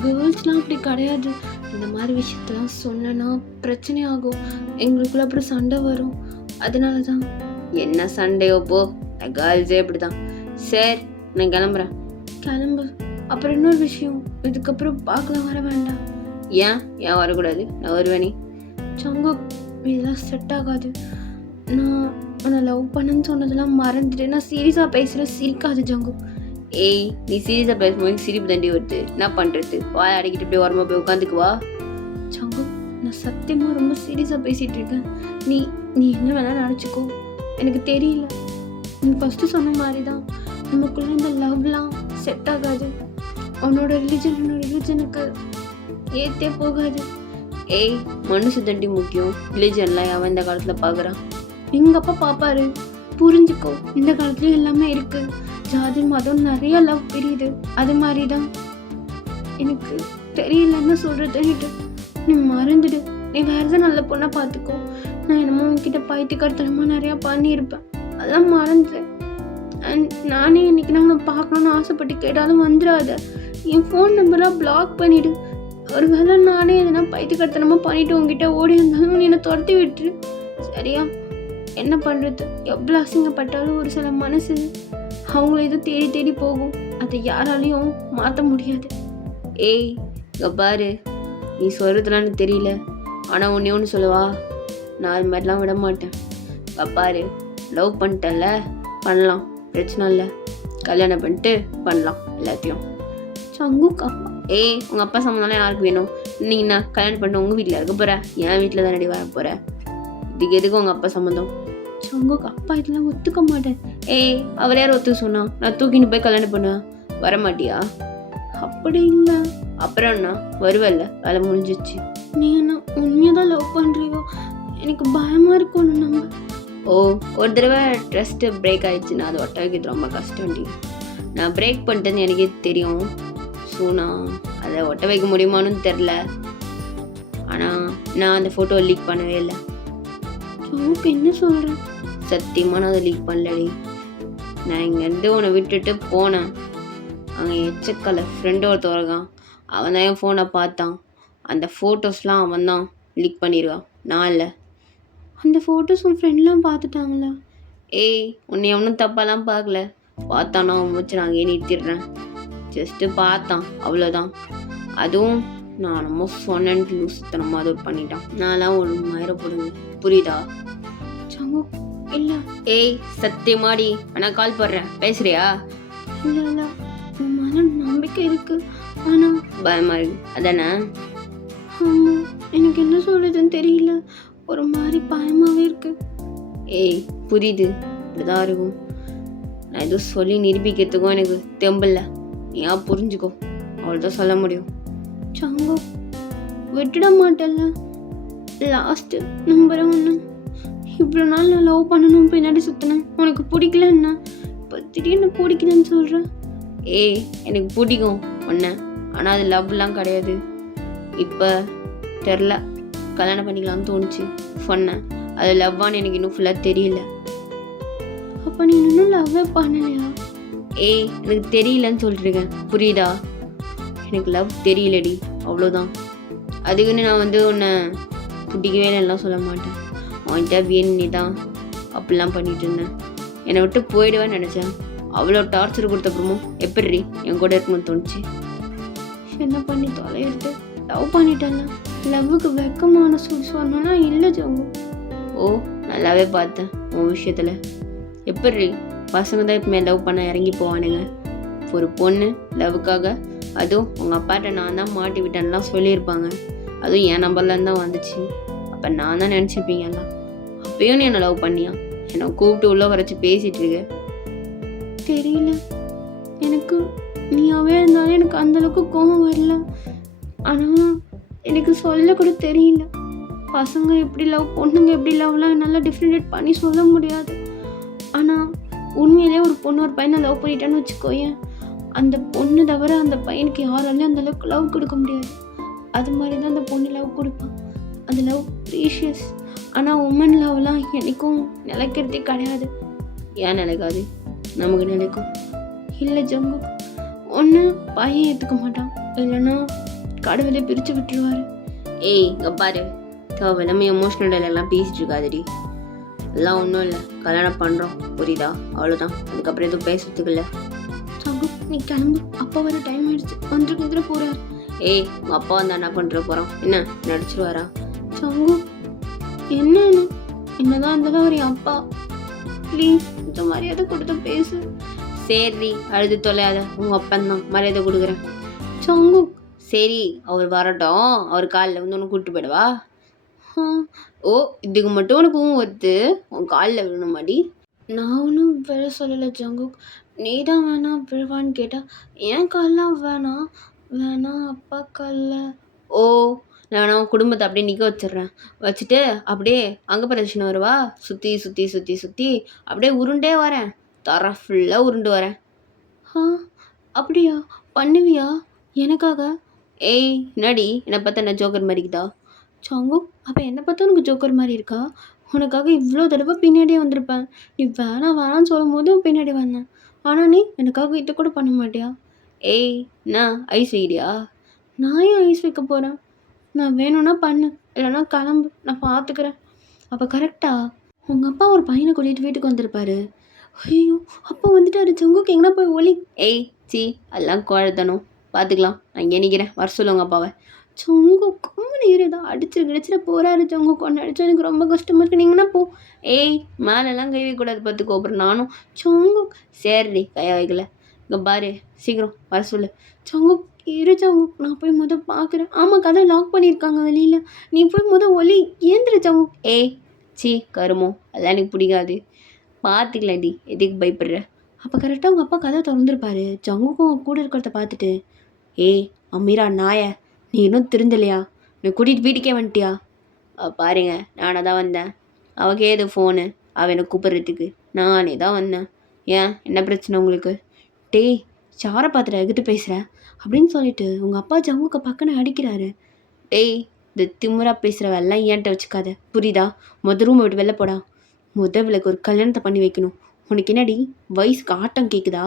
கேர்ள்ஸ்லாம் அப்படி கிடையாது, இந்த மாதிரி விஷயத்தெல்லாம் சொன்னா பிரச்சனை ஆகும், எங்களுக்குள்ள அப்புறம் சண்டை வரும், அதனால தான். என்ன சண்டையோ போ, கேர்ள்ஸே இப்படி தான். சரி நான் கிளம்புறேன். கிளம்பு. அப்புறம் இன்னொரு விஷயம், இதுக்கப்புறம் பார்க்கலாம் வர வேண்டாம். ஏன் வரக்கூடாது? நான் வருவேனே. சங்கோ இதெல்லாம் செட் ஆகாது. நான் உன்னை லவ் பண்ணேன்னு சொன்னதெல்லாம் மறந்துட்டு நான் சீரியஸாக பேசுகிறேன், சிரிக்காது ஜங்கு. ஏய் நீ சீரியஸாக பேசும்போது சிரிப்பு தண்டி வருது, என்ன பண்ணுறது? வாய் அடிக்கிட்டு இப்படியே ஓரமாக போய் உட்காந்துக்குவா. ஜங்கு நான் சத்தியமாக ரொம்ப சீரியஸாக பேசிகிட்டு இருக்கேன், நீ நீ என்ன வேணாலும் நினச்சிக்கோ, எனக்கு தெரியல. நீ ஃபஸ்ட்டு சொன்ன மாதிரி தான் நமக்குள்ள இந்த லவ்லாம் செட் ஆகாது, உன்னோட ரிலிஜன் என்னோட ரிலிஜனுக்கு ஏற்றே போகாது. ஏய் மனுஷ தண்டி முக்கியம், ரிலிஜன்லாம் அவன் இந்த காலத்தில் பார்க்குறான். எங்கள் அப்பா பார்ப்பாரு, புரிஞ்சுக்கோ, இந்த காலத்துலேயும் எல்லாமே இருக்கு, ஜாதி மதம் நிறைய லவ் பிரியுது, அது மாதிரி தான். எனக்கு தெரியல என்ன சொல்கிறதுன்னுட்டு, நீ மறந்துடு, நீ வேறு தான் நல்ல பொண்ணை பார்த்துக்கோ. நான் என்னமோ உங்ககிட்ட பைத்தியக்காரத்தனமாக நிறையா பண்ணியிருப்பேன், அதெல்லாம் மறந்துட்டேன். அண்ட் நானே இன்னைக்கு நான் உன்னை பார்க்கணுன்னு ஆசைப்பட்டு கேட்டாலும் வந்துடாத, என் ஃபோன் நம்பரெலாம் பிளாக் பண்ணிவிடு. ஒரு வேளை நானே எதனா பைத்தியக்காரத்தனமாக பண்ணிவிட்டு உங்ககிட்ட ஓடி இருந்தாலும் நீ என்னை துரத்தி விட்டுரு, சரியா? என்ன பண்ணுறது, எவ்வளோ அசிங்கப்பட்டாலும் ஒரு சில மனசு அவங்கள இது தேடி தேடி போகும், அதை யாராலையும் மாற்ற முடியாது. ஏய் இங்கே பாரு, நீ சொல்கிறதுலான்னு தெரியல, ஆனால் ஒன்று சொல்லவா, நான் அது மாதிரிலாம் விட மாட்டேன். பாரு லவ் பண்ணிட்டல, பண்ணலாம், பிரச்சனை இல்லை, கல்யாணம் பண்ணிட்டு பண்ணலாம் எல்லாத்தையும். சங்குக்கா ஏய் உங்கள் அப்பா சம்மந்தம்லாம் யாருக்கு வேணும்? நீ என்ன கல்யாணம் பண்ணிட்டு உங்கள் வீட்டில் இருக்க போகிற, என் வீட்டில் தான் ரெடி வர போகிற, இதுக்கு எதுக்கு உங்கள் அப்பா சம்மந்தம்? சங்குக்கு அப்பா இதெல்லாம் ஒத்துக்க மாட்டேன். ஏய் அவர் யார் ஒத்துக்க சொன்னா? நான் தூக்கின்னு போய் கல்யாணம் பண்ணுவேன், வரமாட்டியா? அப்படி இல்லை. அப்புறம் என்ன, வருவல்ல, வேலை முடிஞ்சிச்சு. நீ என்ன உண்மையாக தான் லவ் பண்ணுறியோ? எனக்கு பயமாக இருக்கும் நம்ம. ஓ ஒரு தடவை ட்ரஸ்ட்டு பிரேக் ஆகிடுச்சுன்னா அது ஒட்ட வைக்கிறது ரொம்ப கஷ்டம் டி. நான் பிரேக் பண்ணிட்டேன்னு எனக்கே தெரியும், ஸோ நான் அதை ஒட்ட வைக்க முடியுமான்னு தெரில, ஆனால் நான் அந்த ஃபோட்டோ லீக் பண்ணவே இல்லை. உனக்கு என்ன சொல்கிறேன்? சத்தியமாக நான் அதை லீக் பண்ணலடி. நான் இங்கேருந்து உன்னை விட்டுட்டு போனேன், அங்கே எச்சக்கலை ஃப்ரெண்டு ஒருத்தர் இருக்கான், அவன் தான் என் ஃபோனை பார்த்தான், அந்த ஃபோட்டோஸ்லாம் அவன் தான் லீக் பண்ணியிருக்கான், நான் இல்லை. அந்த ஃபோட்டோஸ் உன் ஃப்ரெண்ட்லாம் பார்த்துட்டாங்களா? ஏய் உன்னை ஒன்றும் தப்பாலாம் பார்க்கல. பார்த்தானா அவன் வச்சு நான் அங்கேயே நிறுத்திடுறேன். ஜஸ்ட்டு பார்த்தான் அவ்வளோதான். அதுவும் நான் நம்ம சொன்னேன்ட்டு லூசுத்தனமாக அது பண்ணிட்டான். நான்லாம் ஒரு மயிரப்படுங்க, புரியுதா? ஜங்குக் இல்லை ஏய் சத்தியமாடி நான் கால் போடுறேன், பேசுறியா? இல்லை இல்லை உன் மேலே நம்பிக்கை இருக்கு. ஆனால் பயமா இருக்கு அதானே? ஆமாம், எனக்கு என்ன சொல்லுதுன்னு தெரியல. ஒரு மாதிரி பயமாகவே இருக்கு. ஏய் புரியுது, இப்படிதான் இருக்கும். நான் எதுவும் சொல்லி நிரூபிக்கிறதுக்கும் எனக்கு தெம்பில்ல. நீயா புரிஞ்சுக்கோ, அவ்வளோதான் சொல்ல முடியும். ஜங்குக் விட்டுட மாட்டேல்ல. லாஸ்ட்டு நம்பர் ஒன்று. இவ்வளோ நாள் நான் லவ் பண்ணணும் பின்னாடி சுற்றினேன். உனக்கு பிடிக்கலன்னா இப்போ திடீர்னு பிடிக்குதுன்னு சொல்கிறேன். ஏய் எனக்கு பிடிக்கும் ஒன்று, ஆனால் அது லவ்லாம் கிடையாது. இப்போ தெரில, கல்யாணம் பண்ணிக்கலாம்னு தோணுச்சு சொன்னேன். அது லவ்வான்னு எனக்கு இன்னும் ஃபுல்லாக தெரியல. அப்போ நீ இன்னும் லவ்வே பண்ணலையா? ஏய் எனக்கு தெரியலன்னு சொல்லிட்டுருக்கேன், புரியுதா? எனக்கு லவ் தெரியலடி, அவ்வளோதான். அதுக்குன்னு நான் உன்னை பிடிக்கவே இல்லைலாம் சொல்ல மாட்டேன். அவன்கிட்ட வேணுன்னே தான் அப்படிலாம் பண்ணிட்டு இருந்தேன். என்னை விட்டு போயிடுவேன்னு நினச்சேன். அவ்வளோ டார்ச்சர் கொடுத்தப்புறமும் எப்படி என் கூட இருக்கணும்னு தோணுச்சு. என்ன பண்ணி தொலையிறது? லவ் பண்ணிட்டேன்ல. லவ்வுக்கு வெக்கமான சொன்னா இல்லை ஜங்கு. ஓ நல்லாவே பார்த்தேன் உன் விஷயத்தில். எப்படி பசங்க தான் இப்போ லவ் பண்ண இறங்கி போவானுங்க. ஒரு பொண்ணு லவ்வுக்காக, அதுவும் உங்கள் அப்பாட்ட நான் தான் மாட்டி விட்டேன்லாம் சொல்லியிருப்பாங்க. அதுவும் என் நம்பர்லேருந்து தான் வந்துச்சு. அப்போ நான் தான் நினச்சிருப்பீங்கல்ல. அப்பயும் நீ என்னை லவ் பண்ணியா? என்னை கூப்பிட்டு உள்ளே வரைச்சி பேசிகிட்டு இருக்க. தெரியல, எனக்கு நீயாவே இருந்தாலும் எனக்கு அந்தளவுக்கு கோபம் வரல. ஆனால் எனக்கு சொல்ல கூட தெரியல. பசங்க எப்படி லவ், பொண்ணுங்க எப்படி லவ்லாம் என்னால் டிஃப்ரெண்ட் பண்ணி சொல்ல முடியாது. ஆனால் உண்மையிலே ஒரு பொண்ணு ஒரு பையனை லவ் பண்ணிட்டேன்னு வச்சுக்கோயேன், அந்த பொண்ணு தவிர அந்த பையனுக்கு யாராலையும் அந்தளவுக்கு லவ் கொடுக்க முடியாது. அது மாதிரி தான் அந்த பொண்ணு லவ் கொடுப்பான். அந்த லவ் ப்ரீஷியஸ். ஆனால் உமன் லவ்லாம் எனக்கும் நிலைக்கிறதே கிடையாது. ஏன் நிலைக்காது? நமக்கு நிலைக்கும். இல்லை ஜங்கு, ஒன்று பையன் ஏற்றுக்க மாட்டான், இல்லைன்னா கடவுளே பிரித்து விட்டுருவாரு. ஏய் இங்கே பாரு, தேவையில்லாமல் எமோஷ்னல் டைலாக்லாம் பேசிட்டு இருக்காதடி. எல்லாம் ஒன்றும் இல்லை, கல்யாணம் பண்ணுறோம் புரியுதா? அவ்வளோதான். அதுக்கப்புறம் எதுவும் பேசுறதுக்கு இல்லை. ஜங்கு நீ கிளம்பு, அப்பா வர டைம் ஆயிடுச்சு. வந்துட்டு போகிறாரு. ஏய் உங்கள் அப்பா வந்து என்ன பண்ணுற போகிறோம்? என்ன நடிச்சிருவாரா? ஜங்கு என்னன்னு, என்னதான் இருந்தாலும் அவர் என் அப்பா. ப்ளீஸ் இந்த மரியாதை கொடுத்து பேசு. சரி அழுது தொலையாத, உங்கள் அப்பந்தான் மரியாதை கொடுக்குறேன். ஜங்கு சரி அவர் வரட்டும், அவர் காலில் ஒன்று கூப்பிட்டு போயிடுவா. ஓ இதுக்கு மட்டும் உனக்கு ஒத்து உன் காலில் விழணுமாடி? நான் ஒன்றும் விழ சொல்லலை ஜங்கு, நீ தான் வேணாம் விழுவான்னு கேட்டால் என் கால்லாம் வேணாம் அப்பா காலில். ஓ நான் உன் குடும்பத்தை அப்படியே நிற்க வச்சிடுறேன். வச்சுட்டு அப்படியே அங்கே பிரதட்சணை வருவா, சுற்றி சுற்றி சுற்றி சுற்றி அப்படியே உருண்டே வரேன். தர ஃபுல்லாக உருண்டு வரேன். அப்படியா? பண்ணுவியா எனக்காக? ஏய் என்னடி என்னை பார்த்தா என்ன ஜோக்கர் மாதிரிக்குதா? ஜங்கு அப்போ என்னை பார்த்தா உனக்கு ஜோக்கர் மாதிரி இருக்கா? உனக்காக இவ்வளோ தடவை பின்னாடியே வந்திருப்பேன். நீ வேணான்னு சொல்லும் போது பின்னாடி வந்தேன். ஆனால் நீ எனக்காக இது கூட பண்ண மாட்டியா? ஏய் நான் ஐஸ் வைக்கிறியா? நான் ஏன் ஐஸ் வைக்க போகிறேன்? நான் வேணும்னா பண்ணு, இல்லைன்னா கிளம்பு, நான் பார்த்துக்கிறேன். அப்போ கரெக்டா உங்கள் அப்பா ஒரு பையனை கூட்டிகிட்டு வீட்டுக்கு வந்திருப்பாரு. ஐயோ அப்போ வந்துட்டாரு. ஜங்குக்கு எங்கன்னா போய் ஒலி. ஏய் சி அதெல்லாம் குழத்தணும், பார்த்துக்கலாம். நான் இங்கே நிற்கிறேன், வர சொல்லுங்க அப்பாவை. ஜங்கு கம்மனு ஏறியதா அடிச்சிட போகிறாரு. ஜங்கு கொண்டு அடிச்சா எனக்கு ரொம்ப கஷ்டமாக இருக்கு. நீங்கன்னா போ. ஏய் மேலெல்லாம் கை வைக்கக்கூடாது பார்த்துக்கோ, அப்புறம் நானும். ஜங்கு சரி கையை வைக்கல. இங்கே பாரு சீக்கிரம் வர சொல்லு. ஜங்கு இரு ஜங்கு, நான் போய் பார்க்குறேன். ஆமாம் கதை லாக் பண்ணியிருக்காங்க வெளியில். நீ போய் ஒலி ஏந்திர ஜங்கு. ஏய் சி கருமோ, அதெல்லாம் எனக்கு பிடிக்காது. பார்த்துக்கலாண்டி, எதுக்கு பயப்படுற? அப்போ கரெக்டாக உங்கள் அப்பா கதை திறந்துருப்பாரு. ஜங்குக்கும் கூட இருக்கிறத பார்த்துட்டு, ஏய் அம்மீரா நாய, நீ இன்னும் திருந்தலையா? நீ கூட்டிகிட்டு வீட்டுக்கே வந்துட்டியா? பாருங்க நானாக தான் வந்தேன். அவக்கே எது ஃபோனு, அவள் என்னை கூப்பிட்றதுக்கு நானே தான் வந்தேன். ஏன் என்ன பிரச்சனை உங்களுக்கு? டேய் சாரை பார்த்துட்டு எகிட்டு பேசுகிறேன் அப்படின்னு சொல்லிட்டு உங்கள் அப்பா ஜங்குக்கு பக்கன்னு அடிக்கிறாரு. டேய் இந்த திமுறா பேசுகிற வேலைலாம் ஏன்ட்ட வச்சுக்காத புரியுதா? ரூமை விட்டு வெளில போடா. விளக்கு ஒரு கல்யாணத்தை பண்ணி வைக்கணும். உனக்கு என்னடி வயசுக்கு ஆட்டம் கேட்குதா?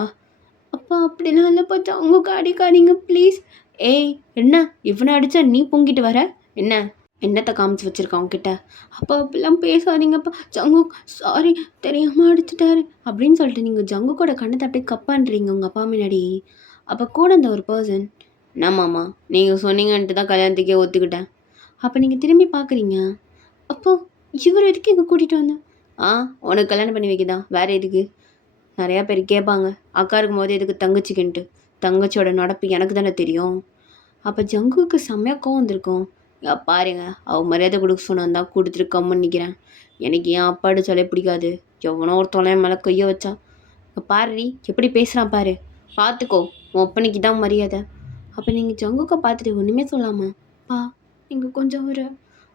அப்பா அப்படிலாம் இல்லைப்பா, ஜங்குக்கு அடிக்காதீங்க ப்ளீஸ். ஏய் என்ன இவனை அடித்தா நீ பொங்கிட்டு வர என்ன? என்னத்தை காமிச்சு வச்சுருக்கான் உங்ககிட்ட? அப்பா அப்படிலாம் பேசாதீங்கப்பா, ஜங்குக் சாரி தெரியாமல் அடிச்சிட்டாரு அப்படின்னு சொல்லிட்டு நீங்கள் ஜங்குக்கோட கண்ணத்தை அப்படியே கப்பான்றீங்க உங்கள் அப்பா முன்னாடி. அப்போ கூட இந்த ஒரு பர்சன், என்னம்மாம்மா நீங்கள் சொன்னீங்கன்ட்டு தான் கல்யாணத்துக்கே ஒத்துக்கிட்டேன். அப்போ நீங்கள் திரும்பி பார்க்குறீங்க, அப்போ இவர் எதுக்கு இங்கே கூட்டிகிட்டு வந்தேன்? உனக்கு கல்யாணம் பண்ணி வைக்கதான், வேறு எதுக்கு? நிறையா பேர் கேட்பாங்க, அக்கா இருக்கும்போது எதுக்கு தங்கச்சிக்கின்ட்டு. தங்கச்சியோட நடப்பு எனக்கு தானே தெரியும். அப்போ ஜங்குக்கு செம்மையாக கோவம் வந்திருக்கும். பாருங்க, அவள் மரியாதை கொடுக்க சொன்னான் தான் கொடுத்துட்டு கம்முன்னு நிற்கிறேன். எனக்கு ஏன் அப்பாடு சொல்ல பிடிக்காது. எவனோ ஒரு தொலைன் மேலே கையை வச்சா. பாருடி எப்படி பேசுகிறான் பாரு, பார்த்துக்கோ, உன் அப்பனுக்கு தான் மரியாதை. அப்போ நீங்கள் ஜங்குக்கை பார்த்துட்டு ஒன்றுமே சொல்லாமல், நீங்கள் கொஞ்சம் ஒரு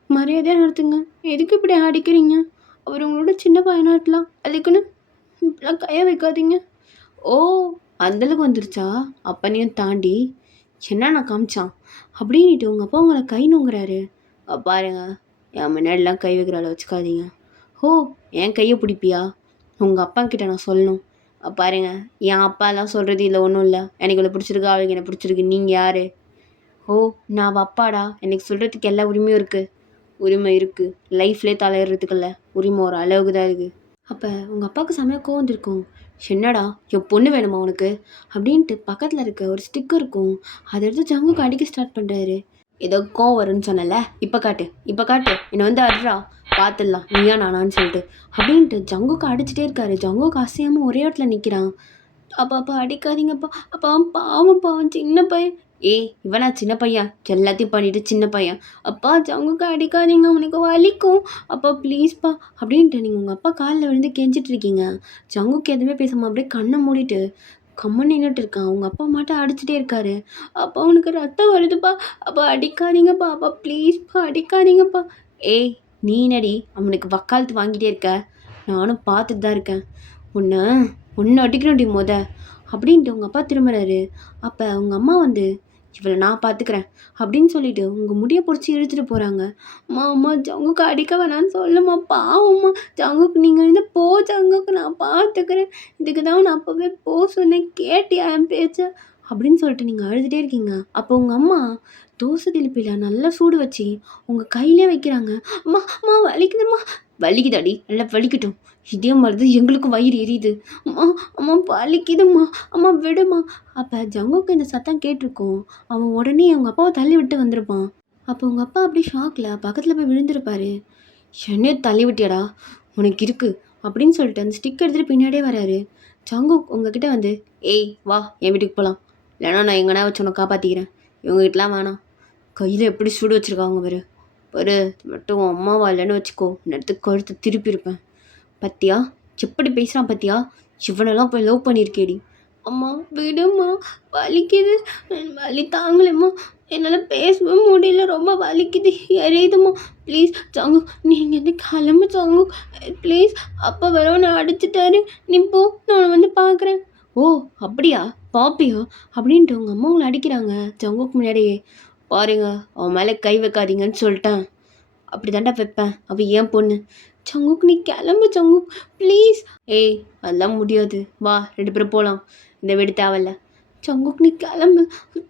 மரியாதையாக நடத்துங்க, எதுக்கு இப்படி அடிக்கிறீங்க? அவர் உங்களோட சின்ன பையனாக இருக்கலாம், அதுக்குன்னு இப்படிலாம் கையை வைக்காதீங்க. ஓ, அந்தளவுக்கு வந்துருச்சா? அப்பனையும் தாண்டி என்ன நான் காமிச்சான் அப்படின்ட்டு உங்கள் அப்பா உங்களை கை நோங்குறாரு. பாருங்க, என் முன்னாடிலாம் கை வைக்கிறால வச்சுக்காதீங்க. ஓ, என் கையை பிடிப்பியா? உங்கள் அப்பா கிட்ட நான் சொல்லணும். பாருங்க, என் அப்பாலாம் சொல்கிறது இல்லை, ஒன்றும் இல்லை. எனக்கு இவ்வளோ பிடிச்சிருக்கு, அவளுக்கு என்ன பிடிச்சிருக்கு, நீங்கள் யார்? ஓ, நான் அவள் அப்பாடா, எனக்கு சொல்கிறதுக்கு எல்லா உரிமையும் இருக்குது. உரிமை இருக்குது, லைஃப்லேயே தலையிடுறதுக்குல்ல உரிமை ஒரு அளவுக்கு தான் இருக்குது. அப்போ உங்கள் அப்பாவுக்கு செம்மையாக கோவம் இருக்கும். என்னடா என் பொண்ணு வேணுமா உனக்கு அப்படின்ட்டு பக்கத்தில் இருக்க ஒரு ஸ்டிக்கர் இருக்கும், அதை எடுத்து ஜங்குக்கு அடிக்க ஸ்டார்ட் பண்ணுறாரு. ஏதோ கோவம் வரும்னு சொன்னல, இப்போ காட்டு என்னை வந்து அட்ரா பார்த்துடலாம் நீயா நானான்னு சொல்லிட்டு அப்படின்ட்டு ஜங்குக்கு அடிச்சுட்டே இருக்காரு. ஜங்குக்கு அசையாமல் ஒரே இடத்துல நிற்கிறான். அப்பா அடிக்காதீங்கப்பா, அப்பா பாவம் சின்ன பையன். இவனா சின்ன பையன், எல்லாத்தையும் பண்ணிட்டு சின்ன பையன். அப்பா ஜங்குக்கு அடிக்காதீங்க, அவனுக்கு வலிக்கும், அப்பா ப்ளீஸ்ப்பா அப்படின்ட்டு நீங்கள் உங்கள் அப்பா காலில் விழுந்து கெஞ்சிட்டு இருக்கீங்க. ஜங்குக்கு எதுவுமே பேசாமல் அப்படியே கண்ணை மூடிட்டு கம்மன் நின்றுட்டு இருக்கான். அவங்க அப்பா மட்டும் அடிச்சுட்டே இருக்காரு. அப்பா அவனுக்கு ரத்தம் வருதுப்பா, அப்பா அடிக்காதீங்கப்பா, அப்பா ப்ளீஸ்ப்பா அடிக்காதீங்கப்பா. நீ நடி அவனுக்கு வக்காலத்து வாங்கிட்டே இருக்க, நானும் பார்த்துட்டு தான் இருக்கேன். ஒன்று அடிக்கணும்டி அப்படின்ட்டு உங்கள் அப்பா திரும்புறாரு. அப்போ உங்கள் அம்மா வந்து, இவளை நான் பார்த்துக்கிறேன் அப்படின்னு சொல்லிட்டு உங்கள் முடியை பிடிச்சி இழுத்துட்டு போகிறாங்க. அம்மா ஜங்குக்கு அடிக்க வேணான்னு சொல்லுமா, பாவம்மா ஜங்குக்கு, நீங்கள் இருந்து போ ஜங்குக்கு, நான் பார்த்துக்கிறேன், இதுக்கு தான் நான் அப்போவே சொன்னேன், கேட்டியா என் பேச்ச அப்படின்னு சொல்லிட்டு நீங்கள் அழுதுகிட்டே இருக்கீங்க. அப்போ உங்கள் அம்மா தோசை திருப்பியில் நல்லா சூடு வச்சு உங்கள் கையிலே வைக்கிறாங்க. அம்மா வலிக்குதும்மா. வலிக்குதாடி, நல்லா வலிக்கட்டும், இதே மாதிரி தான் எங்களுக்கும் வயிறு எரியுது. அம்மா வலிக்குதும்மா, அம்மா விடுமா. அப்போ ஜங்குக்கு இந்த சத்தம் கேட்டிருக்கோம். அவன் உடனே அவங்க அப்பாவை தள்ளி விட்டு வந்திருப்பான். அப்போ உங்கள் அப்பா அப்படி ஷாக்கில் பக்கத்தில் போய் விழுந்திருப்பாரு. என்னையே தள்ளி விட்டியாடா, உனக்கு இருக்குது அப்படின்னு சொல்லிட்டு அந்த ஸ்டிக் எடுத்துகிட்டு பின்னாடியே வராரு. ஜங்குக் உங்ககிட்ட வந்து, வா என் வீட்டுக்கு போகலாம், இல்லைனா நான் எங்கன்னா வச்சு உன்னை காப்பாற்றிக்கிறேன், இவங்ககிட்டலாம் வேணாம். கையில் எப்படி சூடு வச்சுருக்காங்க பாரு மட்டும் உன் அம்மாவா இல்லைன்னு வச்சுக்கோ, நேரத்துக்கு கழுத்து திருப்பியிருப்பேன். பத்தியா எப்படி பேசுகிறான் பத்தியா, இவனெல்லாம் போய் லவ் பண்ணியிருக்கேடி. அம்மா விடுமா, வலிக்குது, வலி தாங்கலைம்மா, என்னால் பேசவே முடியல, ரொம்ப வலிக்குது, எரியுதுமா, ப்ளீஸ் ஜங்கு நீங்கள் வந்து கிளம்பு ஜங்கு ப்ளீஸ், அப்பா வரவனை அடிச்சுட்டாரு, நீ போ, நான் வந்து பார்க்குறேன். ஓ அப்படியா, பாப்பியா அப்படின்ட்டு உங்கள் அம்மா உங்களை அடிக்கிறாங்க ஜங்குக்கு முன்னாடியே. பாருங்க, அவன் மேலே கை வைக்காதீங்கன்னு சொல்லிட்டேன், அப்படி தாண்டா வைப்பேன், அவள் ஏன் பொண்ணு. ஜங்குக் நீ கிளம்பு ஜங்குக் ப்ளீஸ். அதெல்லாம் முடியாது, வா 2 பேரும் போகலாம், இந்த வீடு தேவையில்ல. ஜங்குக் நீ கிளம்பு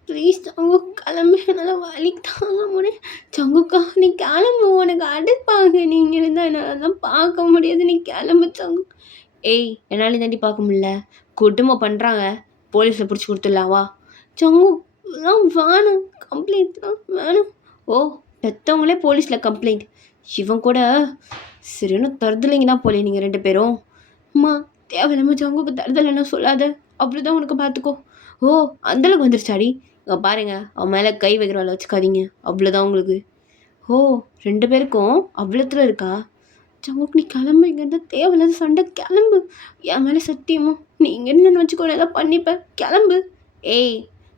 ப்ளீஸ், ஜங்குக் கிளம்பு, என்னால் வலி தாங்க முடியும். ஜங்குக்கா நீ கிளம்பு, உனக்கு அடிப்பாங்க, நீங்கள் இருந்தால் என்னால் பார்க்க முடியாது, நீ கிளம்பு ஜங்குக். என்னால் தாண்டி பார்க்க முடியல, குடும்பம் பண்ணுறாங்க, போலீஸில் பிடிச்சி கொடுத்துடலாம் வா. ஜங்குக் வேணும், கம்ப்ளைண்ட்லாம் வேணும். ஓ பெற்றவங்களே போலீஸில் கம்ப்ளைண்ட், இவன் கூட சரியான தருதலைங்க தான் போலே நீங்கள் 2 பேரும். அம்மா தேவையில்லாம ஜங்குக்கு தருதலைன்னா சொல்லாத, அப்படிதான் உனக்கு பார்த்துக்கோ. ஓ அந்தளவுக்கு வந்துருச்சாடி, இங்கே பாருங்கள், அவன் மேலே கை வைக்கிறவளை வச்சுக்காதீங்க, அவ்வளோதான் உங்களுக்கு. ஓ 2 பேருக்கும் அவ்வளோத்துல இருக்கா. ஜங்குக்கு நீ கிளம்பு, இங்கேருந்து தேவையில்லாத சண்டை, கிளம்பு, என் மேலே சத்தியமோ நீ இங்கேருந்து வச்சுக்கோ, ஏதாவது பண்ணிப்பேன், கிளம்பு.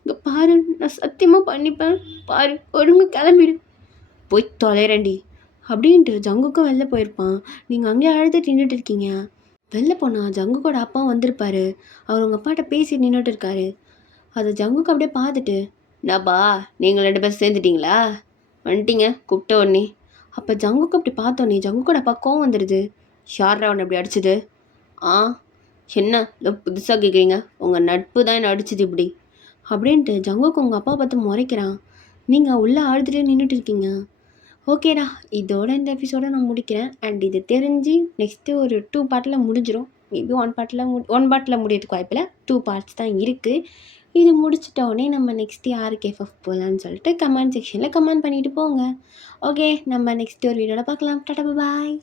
இங்கே பாரு, நான் சத்தியமாக பண்ணிப்பேன், பாரு ஒழுங்கு கிளம்பிடு, போய் தொலைறேன்டி அப்படின்ட்டு ஜங்குக்கும் வெளில போயிருப்பான். நீங்கள் அங்கேயே அழுதுட்டு நின்றுட்டு இருக்கீங்க. வெளில போனால் ஜங்குக்கோட அப்பா வந்திருப்பாரு. அவர் உங்கள் அப்பாட்ட பேசி நின்றுட்டு இருக்காரு. அதை ஜங்குக்கு அப்படியே பார்த்துட்டு, என்னப்பா நீங்கள் 2 பேர் சேர்ந்துட்டிங்களா, வந்துட்டீங்க கூப்பிட்ட உடனே. அப்போ ஜங்குக்கு அப்படி பார்த்தோன்னே ஜங்குக்கோட அப்பா கோவம் வந்துடுது. யாரா அவனை அப்படி அடிச்சது? என்ன இல்லை புதுசாக கேட்குறீங்க, உங்கள் நட்பு தான் என்னை அடிச்சது இப்படி அப்படின்ட்டு ஜங்குக்கு உங்கள் அப்பா பார்த்து முறைக்கிறான். நீங்கள் உள்ளே அழுதுகிட்டே நின்றுட்டு இருக்கீங்க. ஓகேடா, இதோட இந்த எபிசோட நான் முடிக்கிறேன். அண்ட் இது தெரிஞ்சு நெக்ஸ்ட்டு ஒரு 2 பார்ட்டில் முடிஞ்சிரும். மேபி 1 பார்ட்டில் முடியறதுக்கு வாய்ப்பில்ல. 2 பார்ட்ஸ் தான் இருக்குது. இது முடிச்சிட்ட உடனே நம்ம நெக்ஸ்ட்டு யாருக்கு எஃப்எஃப் போகலான்னு சொல்லிட்டு கமெண்ட் செக்ஷனில் கமெண்ட் பண்ணிட்டு போங்க. ஓகே, நம்ம நெக்ஸ்ட் ஒரு வீடியோவில் பார்க்கலாம். டாடா பாய்.